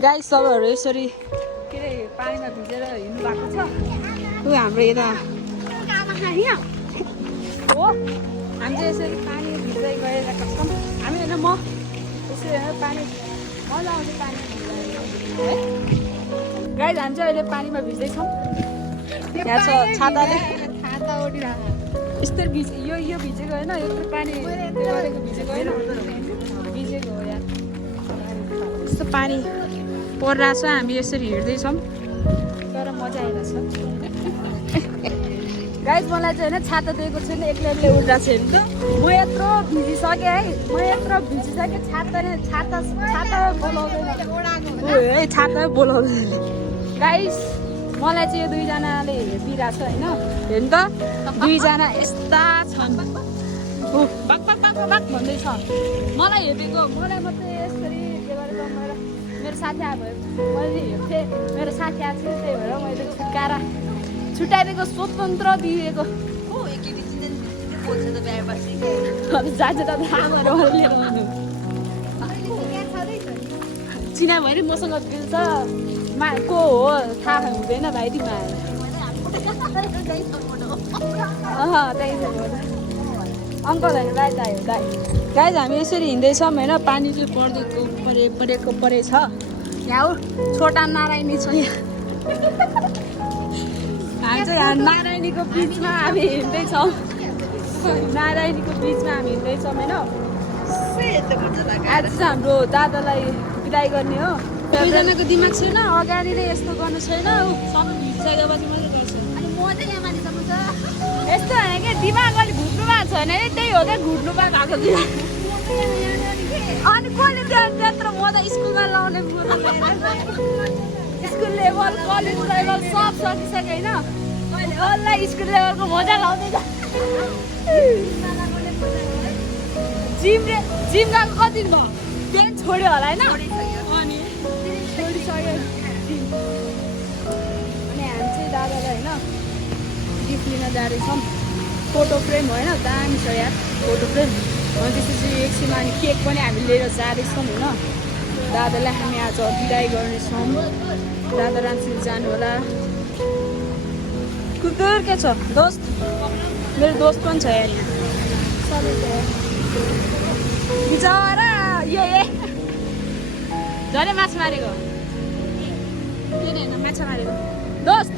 गाई सबहरू यसरी के अरे पानीमा भिजेर हिँड्नु भएको छ। ऊ हाम्रो यता हो हामी चाहिँ यसरी पानी भिज्दै गइरहेका छौँ। हामी होइन म यसरी होइन पानी मजा आउँछ पानी है। गाई हामी चाहिँ अहिले पानीमा भिज्दैछौँ। यहाँ छ छाताले यस्तो यो भिजेको होइन यत्रो पानी गरेको भिजेको होइन भिजेको हो यहाँ यस्तो पानी परिरहेको छ। हामी यसरी हिँड्दैछौँ तर मजा आइरहेछ। गाइस मलाई चाहिँ होइन छाता दिएको छैन एक्लै उठ्दा छैन त म यत्रो भिजिसकेँ है म यत्रो भिजिसकेँ छाता बोलाउँदैन है छाता बोलाउँदैन। गाइस मलाई चाहिँ यो दुईजनाले हेरिदिइरहेको छ होइन हेर्नु त दुईजना यस्ता छन् बाक बाक बाक बाक भन्दैछ। मलाई हेरेको मलाई मात्रै यसरी के गरेर मेरो साथी आएको मैले हेर्थेँ मेरो साथी आएको थियो त्यही भएर मैले छुट्याइदिएको स्वतन्त्र दिएको जान्छ त चिना भयो मसँग बिल्छ को हो थाहा हुँदैन भाइ तिमीलाई अङ्कल होइन दाइ दाइ हो दाइ। गाइज हामी यसरी हिँड्दैछौँ होइन पानी चाहिँ परेछ यहाँ हो छोटा नारायणी छ यहाँ हामी चाहिँ नारायणीको बिचमा हामी हिँड्दैछौँ नारायणीको बिचमा हामी हिँड्दैछौँ होइन। आज चाहिँ हाम्रो दादालाई बिदाई गर्ने हो। दुईजनाको दिमाग छैन अगाडि नै यस्तो गर्नु छैन सबै भिजिसकेपछि मात्रै गर्छ। अनि म चाहिँ यहाँ मानिसम्म छ यस्तो होइन कि दिमाग अलिक घुट्नु भएको छैन है त्यही हो क्या घुट्नु भएको दिमाग। अनि कसले त्यत्रो म त स्कुलमा लाउने स्कुल लेभल कलेज लेभल सब सकिसक्यो होइन कसलाई स्कुल लेभलको मजा लाउँदैछ। जिम गएको कति भयो बिहान छोड्यो होला होइन अनि छोडिसक्यो जिम। अनि हामी चाहिँ दादालाई होइन गिफ्ट लिन जाँदैछौँ फोटो फ्रेम होइन दामी छ यार फोटो फ्रेम अनि त्यसपछि एकछिनमा अनि केक पनि हामी लिएर जाँदैछौँ होइन। दादालाई हामी आज बिदाई गर्नेछौँ। दादा राम्रोसँग जानु होला। कुकुर के छ दोस्त मेरो दोस्त पनि छ यहाँ सबै छ बिचरा यो झन् माछा मारेको माछा मारेको दोस्त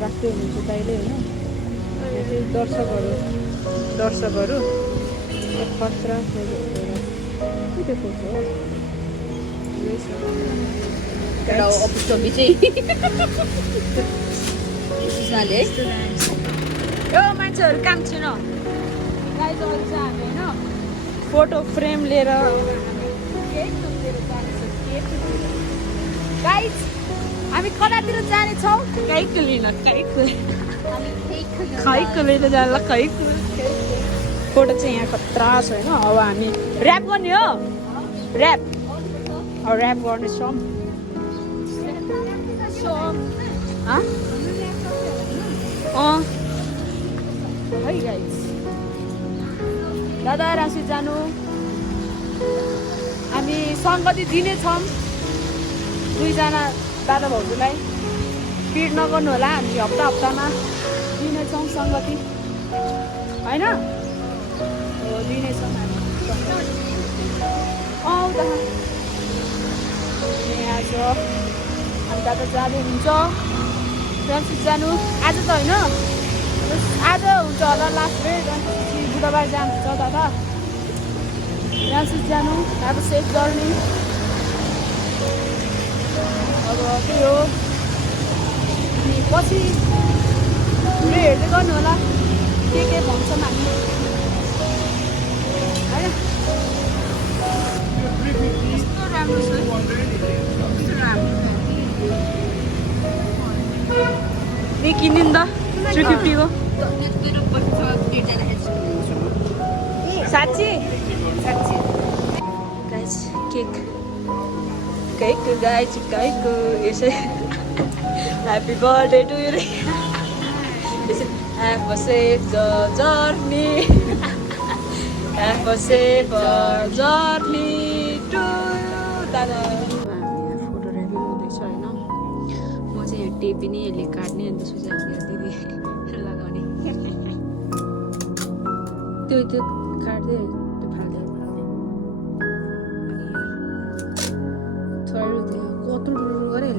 राख्दै हुनुहुन्छ दाइले होइन दर्शकहरू खतरा यो मान्छेहरू काम छैन गाइज अरू चाहिँ हामी होइन फोटो फ्रेम लिएर गाइज हामी कतातिर जानेछौँ काइको लिन काइको लिएर जाँदा काइको फोटो चाहिँ यहाँ खतरा छ होइन। अब हामी ऱ्याप गर्ने हो ऱ्याप गर्नेछौँ। है गाइज दादा राशि जानु हामी सङ्गति दिनेछौँ दुईजना दादा भाउजूलाई पिड नगर्नु होला। हामी हप्तामा दिनेछौँ सङ्गति होइन दिनेछौँ हामी त आज हामी दादा जाँदै हुन्छ फ्रान्सिस जानु आज त होइन आज हुन्छ होला लास्ट डेट अनि त्यसपछि बुधबार जानुहुन्छ दादा फ्रान्सिस जानु अब सेभ गर्ने। अब त्यही हो अनि पछि भिडियो हेर्दै गर्नु होला के भन्छौँ हामी होइन। यस्तो राम्रो छ किनिदिनु त 350 हो साँच्ची guys cake cake guys cake यसै ह्याप्पी बर्थडे टु यु यसै have a safe journey have a safe journey to दादा फोटोहरू हुँदैछ होइन म चाहिँ यहाँ टेपी नै यसले काट्ने अन्त सोचेको दिदी लगाउने त्यो काट्दै त्यो फाल्दै थोरै कत्रो गऱ्यो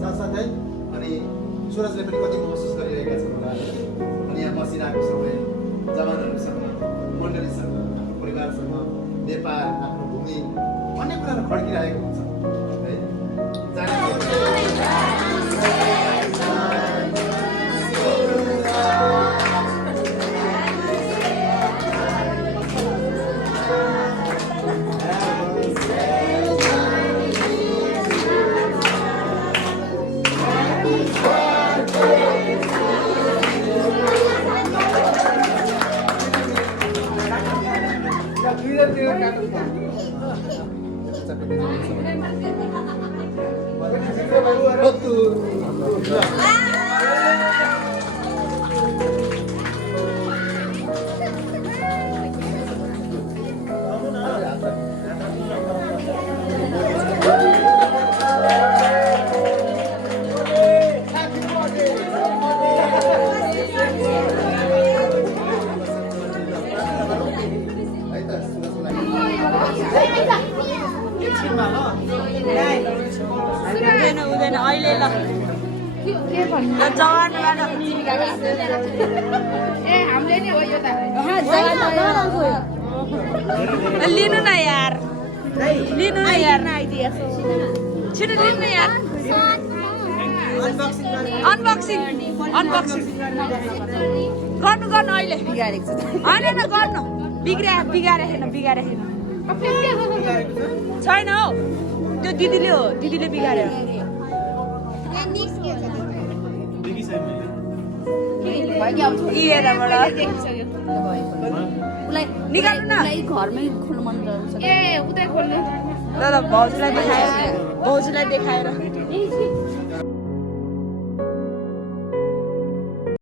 साथसाथै अनि सुरजले पनि कति महसुस गरिरहेका छन् होला अनि यहाँ बसिरहेको समय जवानहरूसँग मण्डलीसँग आफ्नो परिवारसँग नेपाल आफ्नो भूमि अन्य कुराहरू खड्किरहेको हुन्छ है हुँदैन अहिले ल जवान लिनु न यार लिनु न यार छिटो लिनु न यार अनबक्सिङ अनबक्सिङ गर्नु गर्नु अहिले बिगारेको होइन न गर्नु बिगारेको छैन हौ त्यो दिदीले बिगार्यो निकाल्नु न घरमै खोल्नु मन ल भाउजूलाई देखाएर